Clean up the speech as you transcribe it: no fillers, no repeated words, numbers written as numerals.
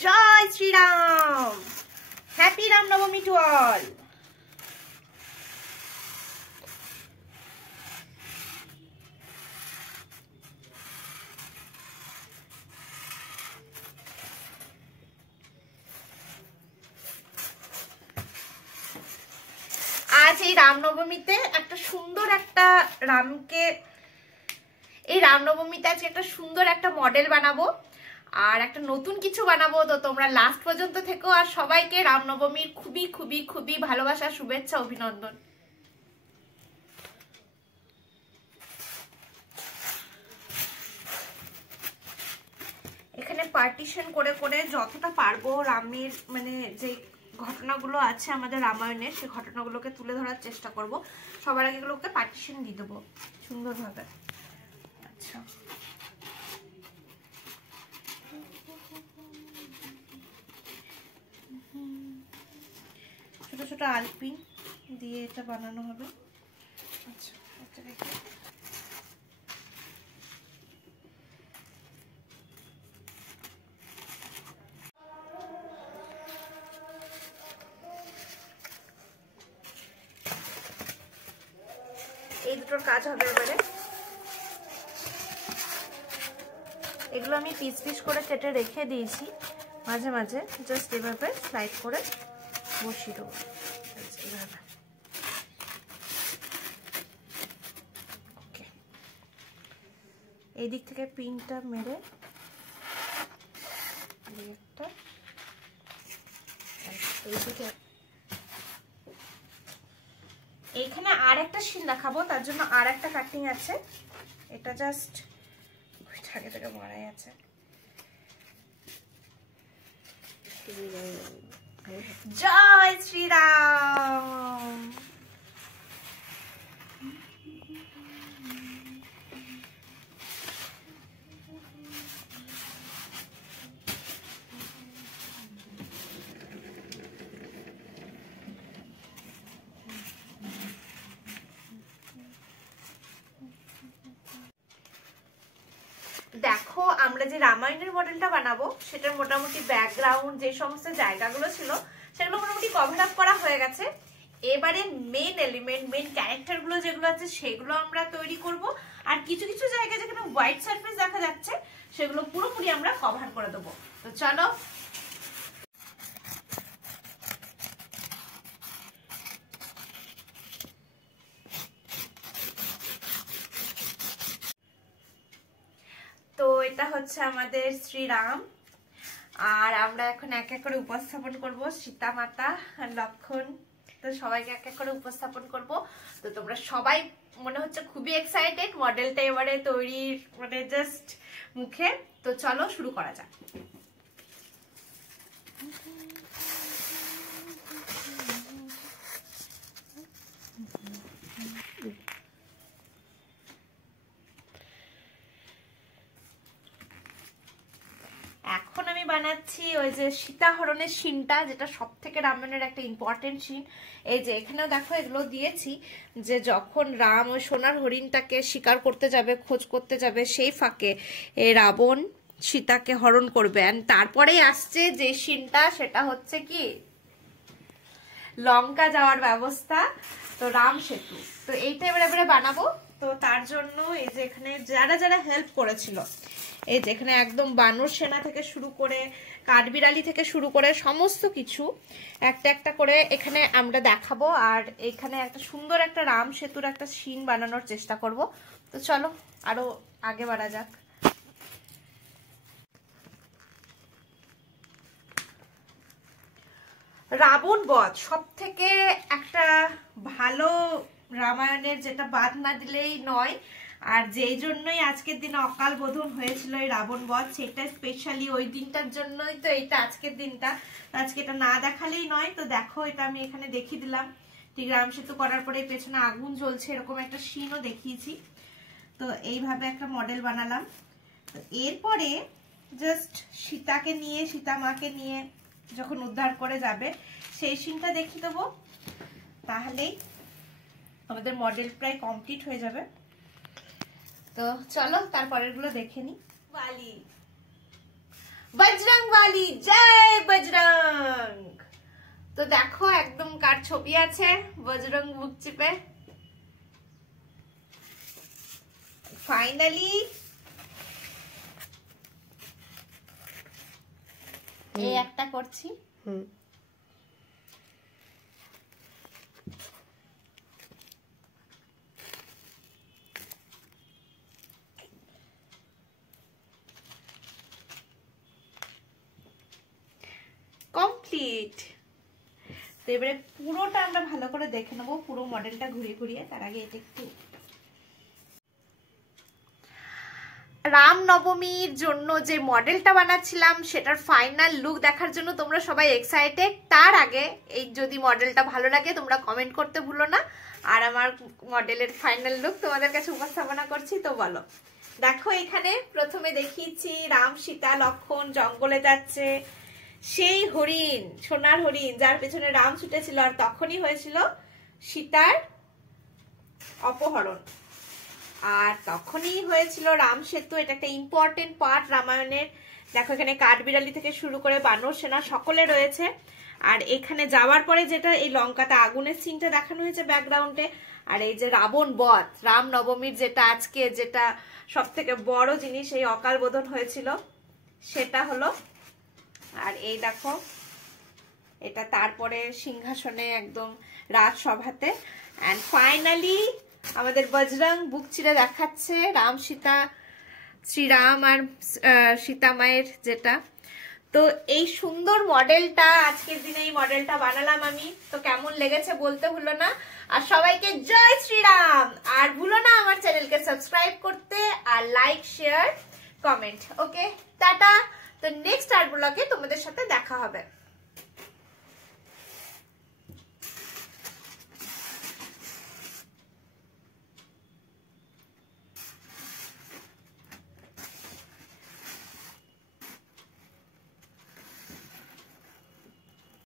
Joy Shriram. Happy Ramnavami to all. আজ এই রামনবমীতে একটা সুন্দর একটা রামকে এই রামনবমীতে আজকে একটা সুন্দর একটা মডেল বানাবো আর একটা নতুন কিছু বানাবো। তো তোমরা লাস্ট পর্যন্ত থেকো আর সবাইকে রামনবমীর খুবই খুবই খুবই ভালোবাসা, শুভেচ্ছা, অভিনন্দন। এখানে পার্টিশন করে করে যতটা পারবো রামের মানে যে ঘটনাগুলো আছে আমাদের রামায়ণের, সেই ঘটনাগুলোকে তুলে ধরার চেষ্টা করব। সবার আগে এগুলোকে পার্টিশন দিয়ে দেবো সুন্দরভাবে। আচ্ছা, ছোট ছোট আলপি দিয়ে এটা বানানো হবে। আচ্ছা, এটা দেখি এই দুটোর কাজ হবে এবারে। এগুলো আমি পিস পিস করে কেটে রেখে দিয়েছি, মাঝে মাঝে জাস্ট এভাবে স্লাইড করে বসিয়ে দেবো এভাবে। ওকে, এই দিক থেকে পিনটা মেরে একটা এইদিকে। এইখানে আর একটা সিন দেখাবো, তার জন্য আর একটা কাটিং আছে। এটা জাস্ট আগে থেকে মারাই আছে। জয় শ্রীরাম। দেখো, আমরা যে রামায়ণের মডেলটা বানাবো সেটার মোটামুটি ব্যাকগ্রাউন্ড যে সমস্ত জায়গাগুলো ছিল সেগুলো মোটামুটি কভার আপ করা হয়ে গেছে। এবারে মেন এলিমেন্ট, মেন ক্যারেক্টার গুলো যেগুলো আছে সেগুলো আমরা তৈরি করব। আর কিছু কিছু জায়গায় যেখানে হোয়াইট সারফেস দেখা যাচ্ছে সেগুলো পুরোপুরি আমরা কভার করে দেবো। তো চলো, তো এটা হচ্ছে আমাদের শ্রীরাম। আর আমরা এখন এক এক করে উপস্থাপন করব সীতা মাতা, লক্ষণ। তো সবাইকে এক এক করে উপস্থাপন করব। তো তোমরা সবাই মনে হচ্ছে খুবই এক্সাইটেড মডেলটা এবারে তৈরির মানে জাস্ট মুখে। তো চলো শুরু করা যাক। এখন আমি বানাচ্ছি ওই যে সীতাহরণের সিনটা, যেটা সব থেকে রামায়ণের একটা ইম্পর্টেন্ট সিন। এই যে এখানেও দেখো এগুলো দিয়েছি যে যখন রাম ওই সোনার হরিণটাকে শিকার করতে যাবে, খোঁজ করতে যাবে, সেই ফাঁকে রাবণ সীতাকে হরণ করবে। তারপরেই আসছে যে সিনটা, সেটা হচ্ছে কি লঙ্কা যাওয়ার ব্যবস্থা, তো রাম সেতু। তো এইটা এবারে বানাবো। তো তার জন্য এই যে এখানে যারা যারা হেল্প করেছিল, এই যে এখানে একদম বানর সেনা থেকে শুরু করে কাঠবিড়ালি থেকে শুরু করে সমস্ত কিছু একটা একটা করে এখানে আমরা দেখাবো। আর এখানে একটা সুন্দর একটা রাম সেতুর একটা সিন বানানোর চেষ্টা করব। তো চলো আরো আগে বাড়া যাক। রাবণ বধ সব থেকে একটা ভালো রামায়ণের, যেটা বাদ না দিলেই নয়। আর যেই জন্যই আজকের দিনে অকাল বোধন হয়েছিল এই রাবণ বধ, সেটা স্পেশালি ওই দিনটার জন্যই তো এইটা আজকের দিনটা। আজকে এটা না দেখালেই নয়। তো দেখো, এটা আমি এখানে দেখিয়ে দিলাম। ঠিক রাম সেতু করার পরে পেছনে আগুন জ্বলছে, এরকম একটা সিনও দেখিয়েছি। তো এইভাবে একটা মডেল বানালাম। তো এরপরে জাস্ট সীতাকে নিয়ে, সীতা মাকে নিয়ে যখন উদ্ধার করে যাবে সেই সিনটা দেখিয়ে দেবো, তাহলেই আমাদের মডেল প্রায় কমপ্লিট হয়ে যাবে। তো চলো তারপরের গুলো দেখে নি। বালি বজরংবলী, জয় বজরং। তো দেখো একদম কার ছবি আছে বজরং বুক চিপে। ফাইনালি এই একটা করছি। কমপ্লিট। তো এবারে পুরোটা আমরা ভালো করে দেখে নেবো, পুরো মডেলটা ঘুরিয়ে ঘুরিয়ে। তার আগে এটা একটু রামনবমীর জন্য যে মডেলটা বানাচ্ছিলাম সেটার ফাইনাল লুক দেখার জন্য তোমরা সবাই এক্সাইটেড। তার আগে এই যদি মডেলটা ভালো লাগে তোমরা কমেন্ট করতে ভুলো না। আর আমার মডেলের ফাইনাল লুক তোমাদের কাছে উপস্থাপনা করছি। তো বলো, দেখো এখানে প্রথমে দেখিয়েছি রাম সীতা লক্ষণ জঙ্গলে যাচ্ছে, সেই হরিণ, সোনার হরিণ যার পেছনে রাম ছুটেছিল, আর তখনই হয়েছিল সীতার অপহরণ। আর তখনই হয়েছিল রাম সেতু, এটা একটা ইম্পর্টেন্ট পার্ট রামায়ণের। দেখো এখানে কাঠবিড়ালি থেকে শুরু করে বানর সেনা সকলে রয়েছে। আর এখানে যাওয়ার পরে যেটা এই লঙ্কাতে আগুনের সিনটা দেখানো হয়েছে ব্যাকগ্রাউন্ডে। আর এই যে রাবণ বধ, রামনবমীর যেটা আজকে যেটা সব থেকে বড় জিনিস, এই অকাল বোধন হয়েছিল সেটা হলো। আর এই দেখো এটা তারপরে সিংহাসনে একদম রাজসভাতে। অ্যান্ড ফাইনালি আমাদের বজরং বুক চিরে দেখাচ্ছে রাম সীতা, শ্রীরাম আর সীতা মায়ের যেটা। তো এই সুন্দর মডেলটা আজকের দিনে এই মডেলটা বানালাম আমি। তো কেমন লেগেছে বলতে ভুলো না। আর সবাইকে জয় শ্রীরাম। আর ভুলো না আমার চ্যানেলকে সাবস্ক্রাইব করতে, আর লাইক শেয়ার কমেন্ট। ওকে, টাটা। তো নেক্সট আর ব্লগে তোমাদের সাথে দেখা হবে।